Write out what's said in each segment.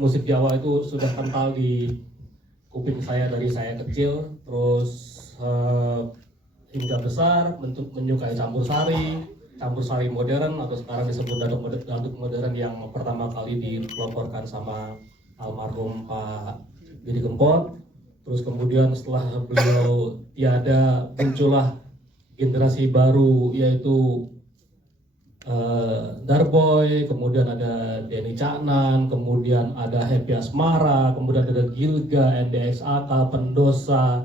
musik Jawa itu sudah kental di kuping saya dari saya kecil, terus hingga besar, menyukai campur sari modern atau sekarang disebut dangdut modern yang pertama kali dipeloporkan sama almarhum Pak Didi Kempot. Terus kemudian setelah beliau tiada, muncullah generasi baru, yaitu Darboy, kemudian ada Denny Caknan, kemudian ada Happy Asmara, kemudian ada Gilga, NDXAK, Pendosa,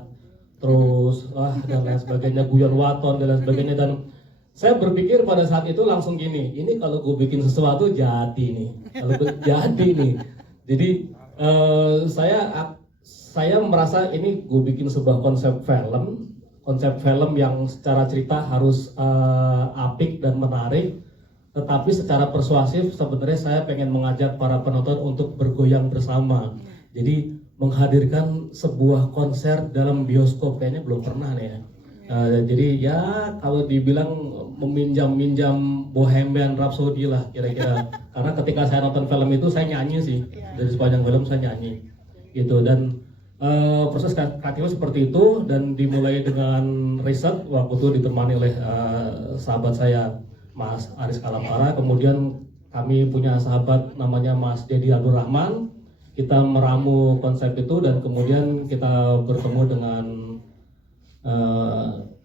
terus dan lain sebagainya, Guyon Waton dan lain sebagainya. Dan saya berpikir pada saat itu langsung gini, ini kalau gue bikin sesuatu jadi nih, Jadi saya merasa ini gue bikin sebuah konsep film yang secara cerita harus apik dan menarik, tetapi secara persuasif sebenarnya saya pengen mengajak para penonton untuk bergoyang bersama. Jadi menghadirkan sebuah konser dalam bioskop kayaknya belum pernah nih ya. Jadi ya kalau dibilang meminjam Bohemian Rhapsody lah kira-kira. Karena ketika saya nonton film itu saya nyanyi sih, dari sepanjang film saya nyanyi gitu. Dan proses kreatifnya seperti itu, dan dimulai dengan riset waktu itu ditemani oleh sahabat saya Mas Aris Kalamara. Kemudian kami punya sahabat namanya Mas Dedi Abdul Rahman. Kita meramu konsep itu dan kemudian kita bertemu dengan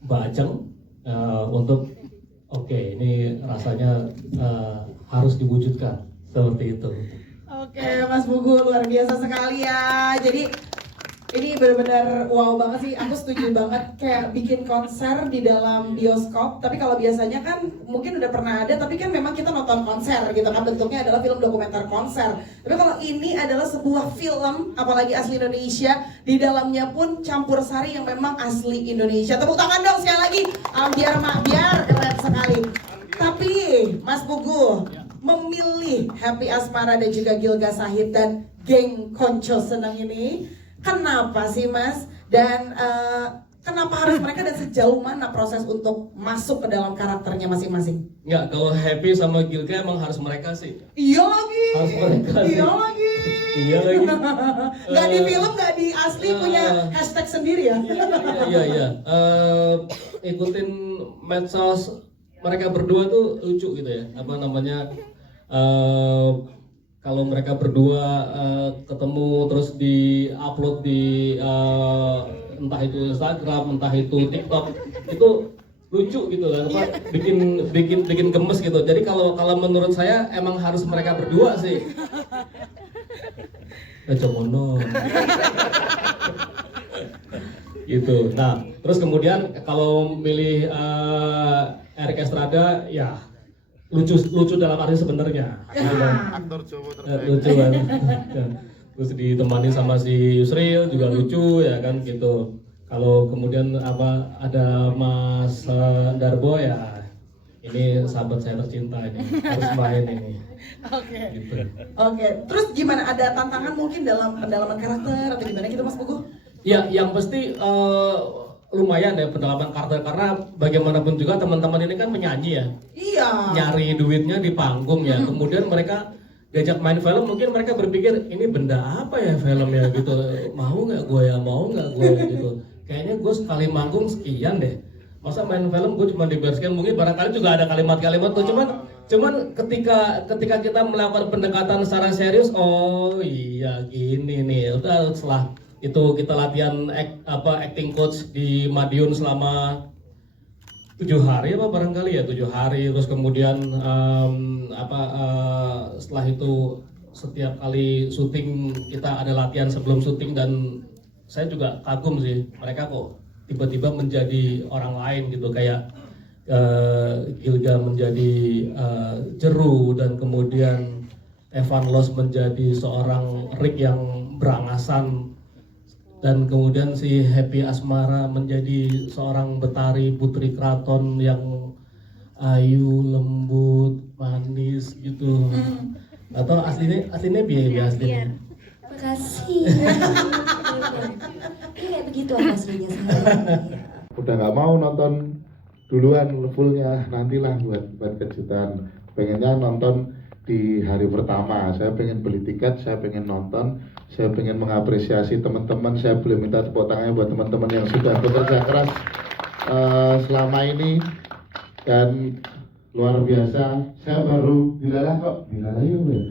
Mbak Ajeng untuk ini rasanya harus diwujudkan seperti itu. Oke, Mas Pugu, luar biasa sekali ya. Jadi ini benar-benar wow banget sih. Aku setuju banget kayak bikin konser di dalam bioskop. Tapi kalau biasanya kan mungkin udah pernah ada, tapi kan memang kita nonton konser gitu kan, bentuknya adalah film dokumenter konser. Tapi kalau ini adalah sebuah film, apalagi asli Indonesia, di dalamnya pun campur sari yang memang asli Indonesia. Tepuk tangan dong sekali lagi, biar keren sekali. Tapi Mas Pugu memilih Happy Asmara dan juga Gilga Sahid dan geng Konco Senang ini, kenapa sih Mas? Dan kenapa harus mereka, dan sejauh mana proses untuk masuk ke dalam karakternya masing-masing? Enggak, kalau Happy sama Gilga emang harus mereka sih. Iya lagi. Harus mereka sih. Iya lagi. Nggak di film, nggak di asli punya hashtag sendiri ya? Iya. Ikutin medsos mereka berdua tuh lucu gitu ya. Kalau mereka berdua ketemu terus di-upload di entah itu Instagram, entah itu TikTok, itu lucu gitu lah, bikin gemes gitu. Jadi kalau menurut saya emang harus mereka berdua sih. Comono. Gitu. Nah, terus kemudian kalau milih Erik Estrada, ya lucu dalam arti sebenarnya. Aktor Jawa lucu kan. Terus ditemani sama si Yusril juga lucu ya kan gitu. Kalau kemudian ada Mas Darbo, ya ini sahabat saya tercinta, ini harus main ini. Oke. Gitu. Oke. Terus gimana, ada tantangan mungkin dalam pendalaman karakter atau gimana gitu Mas Pugu? Ya, yang pasti lumayan ya pendalaman karakter, karena bagaimanapun juga teman-teman ini kan menyanyi ya. Iya. Nyari duitnya di panggung ya. Kemudian mereka diajak main film, mungkin mereka berpikir ini benda apa ya filmnya gitu. Mau nggak gue gitu. Kayaknya gue sekali manggung sekian deh. Masa main film gue cuma dibersihkan, mungkin barangkali juga ada kalimat-kalimat tuh. Cuman ketika kita melakukan pendekatan secara serius, oh iya gini nih. Udah setelah itu kita latihan acting coach di Madiun selama 7 hari barangkali ya, 7 hari. Terus kemudian setelah itu setiap kali syuting kita ada latihan sebelum syuting, dan saya juga kagum sih mereka kok tiba-tiba menjadi orang lain gitu, kayak Gilga menjadi Jeru, dan kemudian Evan Los menjadi seorang Rick yang berangasan, dan kemudian si Happy Asmara menjadi seorang Betari putri keraton yang ayu, lembut, manis gitu. Atau aslinya biaya aslinya. Makasih. Kayak begitu aslinya saya. Udah nggak mau nonton duluan fullnya, nantilah buat kejutan. Pengennya nonton di hari pertama. Saya pengen beli tiket, saya pengen nonton, saya pengen mengapresiasi teman-teman. Saya boleh minta tepuk tangannya buat teman-teman yang sudah bekerja keras selama ini, dan luar biasa. Saya baru dilalah kok, dilalah yuk ya.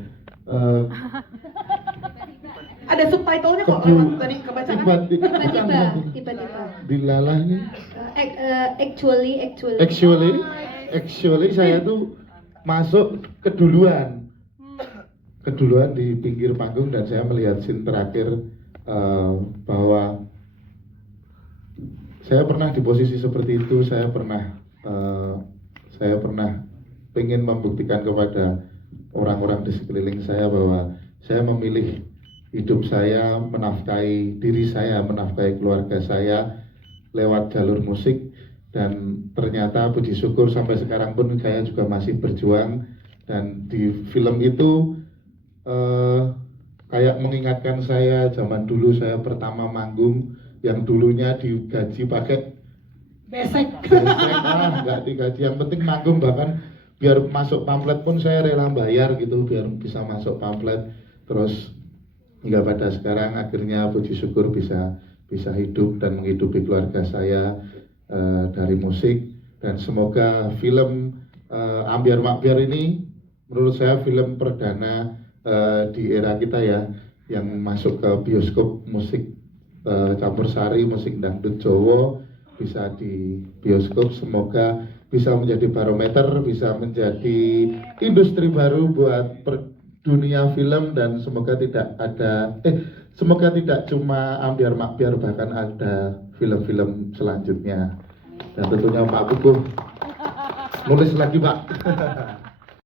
Ada subtitlenya kok lewat tadi kebaca kan? Tiba-tiba. Dilalah nih. Actually saya tuh masuk keduluan di pinggir panggung, dan saya melihat scene terakhir bahwa saya pernah di posisi seperti itu. Saya pernah pengen membuktikan kepada orang-orang di sekeliling saya bahwa saya memilih hidup saya, menafkahi diri saya, menafkahi keluarga saya lewat jalur musik. Dan ternyata puji syukur sampai sekarang pun saya juga masih berjuang. Dan di film itu kayak mengingatkan saya zaman dulu saya pertama manggung, yang dulunya digaji pakai Besek. nggak digaji, yang penting manggung, bahkan biar masuk pamflet pun saya rela bayar gitu biar bisa masuk pamflet. Terus hingga pada sekarang akhirnya puji syukur bisa hidup dan menghidupi keluarga saya dari musik. Dan semoga film Ambyar Makbyar ini menurut saya film perdana di era kita ya, yang masuk ke bioskop musik campursari, musik dangdut Jawa bisa di bioskop. Semoga bisa menjadi barometer, bisa menjadi industri baru buat dunia film, dan semoga semoga tidak cuma Ambyar Makbyar, bahkan ada film-film selanjutnya. Dan tentunya Pak Puguh nulis lagi Pak.